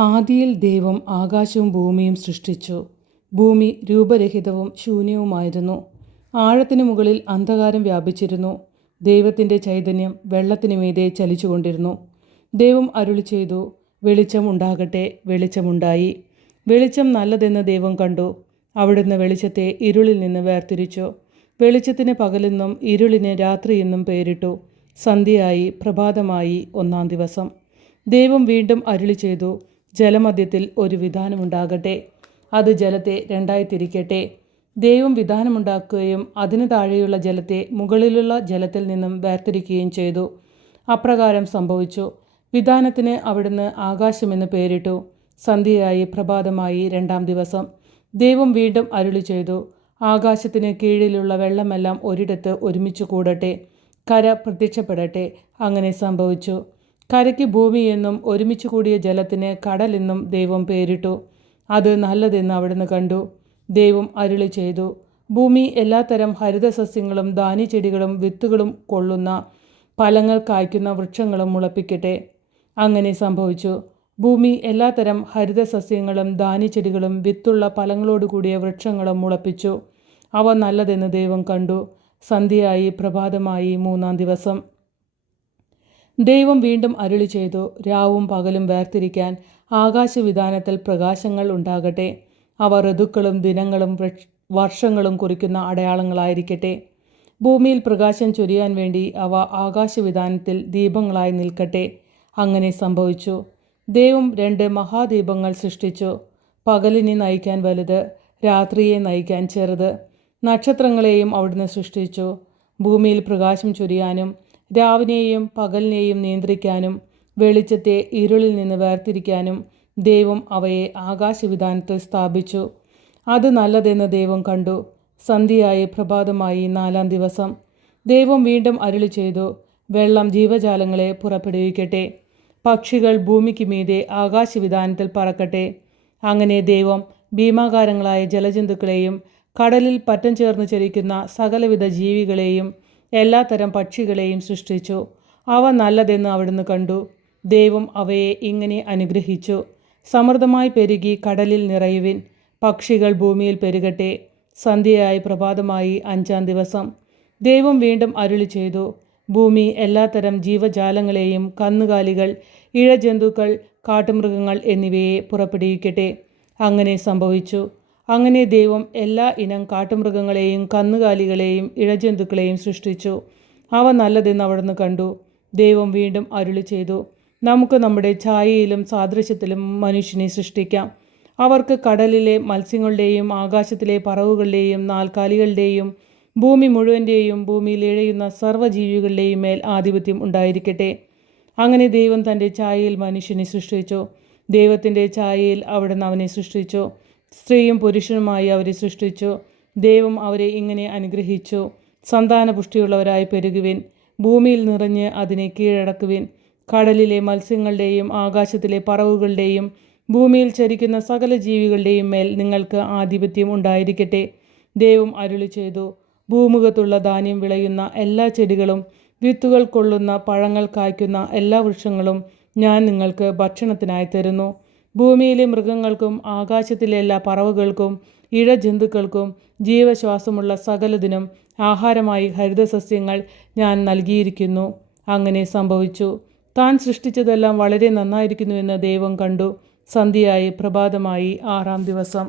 ആദിയിൽ ദൈവം ആകാശവും ഭൂമിയും സൃഷ്ടിച്ചു. ഭൂമി രൂപരഹിതവും ശൂന്യവുമായിരുന്നു. ആഴത്തിനു മുകളിൽ അന്ധകാരം വ്യാപിച്ചിരുന്നു. ദൈവത്തിൻ്റെ ചൈതന്യം വെള്ളത്തിനു മീതെ ചലിച്ചുകൊണ്ടിരുന്നു. ദൈവം അരുളി ചെയ്തു, വെളിച്ചം ഉണ്ടാകട്ടെ. വെളിച്ചമുണ്ടായി. വെളിച്ചം നല്ലതെന്ന് ദൈവം കണ്ടു. അവിടുന്ന് വെളിച്ചത്തെ ഇരുളിൽ നിന്ന് വേർതിരിച്ചു. വെളിച്ചത്തിന് പകലെന്നും ഇരുളിന് രാത്രിയെന്നും പേരിട്ടു. സന്ധ്യയായി, പ്രഭാതമായി, ഒന്നാം ദിവസം. ദൈവം വീണ്ടും അരുളി ചെയ്തു, ജലമധ്യത്തിൽ ഒരു വിധാനമുണ്ടാകട്ടെ. അത് ജലത്തെ രണ്ടായി തിരിക്കട്ടെ. ദൈവം വിധാനമുണ്ടാക്കുകയും അതിന് താഴെയുള്ള ജലത്തെ മുകളിലുള്ള ജലത്തിൽ നിന്നും വേർതിരിക്കുകയും ചെയ്തു. അപ്രകാരം സംഭവിച്ചു. വിധാനത്തിന് അവിടുന്ന് ആകാശമെന്ന് പേരിട്ടു. സന്ധ്യയായി, പ്രഭാതമായി, രണ്ടാം ദിവസം. ദൈവം വീണ്ടും അരുളി ചെയ്തു, ആകാശത്തിന് കീഴിലുള്ള വെള്ളമെല്ലാം ഒരിടത്ത് ഒരുമിച്ച് കൂടട്ടെ. കര പ്രത്യക്ഷപ്പെടട്ടെ. അങ്ങനെ സംഭവിച്ചു. കരയ്ക്ക് ഭൂമി എന്നും ഒരുമിച്ച് കൂടിയ ജലത്തിന് കടലെന്നും ദൈവം പേരിട്ടു. അത് നല്ലതെന്ന് അവിടുന്ന് കണ്ടു. ദൈവം അരുളി ചെയ്തു, ഭൂമി എല്ലാത്തരം ഹരിതസസ്യങ്ങളും ധാന്യച്ചെടികളും വിത്തുകളും കൊള്ളുന്ന ഫലങ്ങൾ കായ്ക്കുന്ന വൃക്ഷങ്ങളും മുളപ്പിക്കട്ടെ. അങ്ങനെ സംഭവിച്ചു. ഭൂമി എല്ലാത്തരം ഹരിതസസ്യങ്ങളും ധാന്യച്ചെടികളും വിത്തുള്ള ഫലങ്ങളോടുകൂടിയ വൃക്ഷങ്ങളും മുളപ്പിച്ചു. അവ നല്ലതെന്ന് ദൈവം കണ്ടു. സന്ധ്യയായി, പ്രഭാതമായി, മൂന്നാം ദിവസം. ദൈവം വീണ്ടും അരുളി ചെയ്തു, രാവും പകലും വേർതിരിക്കാൻ ആകാശവിധാനത്തിൽ പ്രകാശങ്ങൾ ഉണ്ടാകട്ടെ. അവ ഋതുക്കളും ദിനങ്ങളും വർഷങ്ങളും കുറിക്കുന്ന അടയാളങ്ങളായിരിക്കട്ടെ. ഭൂമിയിൽ പ്രകാശം ചൊരിയാൻ വേണ്ടി അവ ആകാശവിധാനത്തിൽ ദീപങ്ങളായി നിൽക്കട്ടെ. അങ്ങനെ സംഭവിച്ചു. ദൈവം 2 മഹാദീപങ്ങൾ സൃഷ്ടിച്ചു. പകലിനെ നയിക്കാൻ വലുത്, രാത്രിയെ നയിക്കാൻ ചെറുത്. നക്ഷത്രങ്ങളെയും അവിടുന്ന് സൃഷ്ടിച്ചു. ഭൂമിയിൽ പ്രകാശം ചൊരിയാനും രാവിനെയും പകലിനെയും നിയന്ത്രിക്കാനും വെളിച്ചത്തെ ഇരുളിൽ നിന്ന് വേർതിരിക്കാനും ദൈവം അവയെ ആകാശവിധാനത്തിൽ സ്ഥാപിച്ചു. അത് നല്ലതെന്ന് ദൈവം കണ്ടു. സന്ധ്യയായി, പ്രഭാതമായി, 4-ാം ദിവസം. ദൈവം വീണ്ടും അരുളി ചെയ്തു, വെള്ളം ജീവജാലങ്ങളെ പുറപ്പെടുവിക്കട്ടെ. പക്ഷികൾ ഭൂമിക്ക് മീതെ ആകാശവിധാനത്തിൽ പറക്കട്ടെ. അങ്ങനെ ദൈവം ഭീമാകാരങ്ങളായ ജലജന്തുക്കളെയും കടലിൽ പറ്റം ചേർന്ന് ചരിക്കുന്ന സകലവിധ ജീവികളെയും എല്ലാത്തരം പക്ഷികളെയും സൃഷ്ടിച്ചു. അവ നല്ലതെന്ന് അവിടുന്ന് കണ്ടു. ദൈവം അവയെ ഇങ്ങനെ അനുഗ്രഹിച്ചു, സമൃദ്ധമായി പെരുകി കടലിൽ നിറയുവിൻ. പക്ഷികൾ ഭൂമിയിൽ പെരുകട്ടെ. സന്ധ്യയായി, പ്രഭാതമായി, 5-ാം ദിവസം. ദൈവം വീണ്ടും അരുളി ചെയ്തു, ഭൂമി എല്ലാത്തരം ജീവജാലങ്ങളെയും കന്നുകാലികൾ, ഇഴജന്തുക്കൾ, കാട്ടുമൃഗങ്ങൾ എന്നിവയെ പുറപ്പെടുവിക്കട്ടെ. അങ്ങനെ സംഭവിച്ചു. അങ്ങനെ ദൈവം എല്ലാ ഇനം കാട്ടുമൃഗങ്ങളെയും കന്നുകാലികളെയും ഇഴജന്തുക്കളെയും സൃഷ്ടിച്ചു. അവ നല്ലതെന്ന് അവിടുന്ന് കണ്ടു. ദൈവം വീണ്ടും അരുളി ചെയ്തു, നമുക്ക് നമ്മുടെ ഛായയിലും സാദൃശ്യത്തിലും മനുഷ്യനെ സൃഷ്ടിക്കാം. അവർക്ക് കടലിലെ മത്സ്യങ്ങളുടെയും ആകാശത്തിലെ പറവുകളുടെയും നാൽക്കാലികളുടെയും ഭൂമി മുഴുവൻ്റെയും ഭൂമിയിൽ ഇഴയുന്ന സർവ്വജീവികളുടെയും മേൽ ആധിപത്യം ഉണ്ടായിരിക്കട്ടെ. അങ്ങനെ ദൈവം തൻ്റെ ഛായയിൽ മനുഷ്യനെ സൃഷ്ടിച്ചു. ദൈവത്തിൻ്റെ ഛായയിൽ അവിടുന്ന് അവനെ സൃഷ്ടിച്ചു. സ്ത്രീയും പുരുഷനുമായി അവരെ സൃഷ്ടിച്ചു. ദൈവം അവരെ ഇങ്ങനെ അനുഗ്രഹിച്ചു, സന്താനപുഷ്ടിയുള്ളവരായി പെരുകുവിൻ. ഭൂമിയിൽ നിറഞ്ഞ് അതിനെ കീഴടക്കുവിൻ. കടലിലെ മത്സ്യങ്ങളുടെയും ആകാശത്തിലെ പറവുകളുടെയും ഭൂമിയിൽ ചരിക്കുന്ന സകല ജീവികളുടെയും മേൽ നിങ്ങൾക്ക് ആധിപത്യം ഉണ്ടായിരിക്കട്ടെ. ദൈവം അരുളി ചെയ്തു, ഭൂമുഖത്തുള്ള ധാന്യം വിളയുന്ന എല്ലാ ചെടികളും വിത്തുകൾ കൊള്ളുന്ന പഴങ്ങൾ കായ്ക്കുന്ന എല്ലാ വൃക്ഷങ്ങളും ഞാൻ നിങ്ങൾക്ക് ഭക്ഷണത്തിനായി തരുന്നു. ഭൂമിയിലെ മൃഗങ്ങൾക്കും ആകാശത്തിലെ എല്ലാ പറവകൾക്കും ഇഴജന്തുക്കൾക്കും ജീവശ്വാസമുള്ള സകലതിനും ആഹാരമായി ഹരിതസസ്യങ്ങൾ ഞാൻ നൽകിയിരിക്കുന്നു. അങ്ങനെ സംഭവിച്ചു. താൻ സൃഷ്ടിച്ചതെല്ലാം വളരെ നന്നായിരിക്കുന്നുവെന്ന് ദൈവം കണ്ടു. സന്ധ്യയായി, പ്രഭാതമായി, 6-ാം ദിവസം.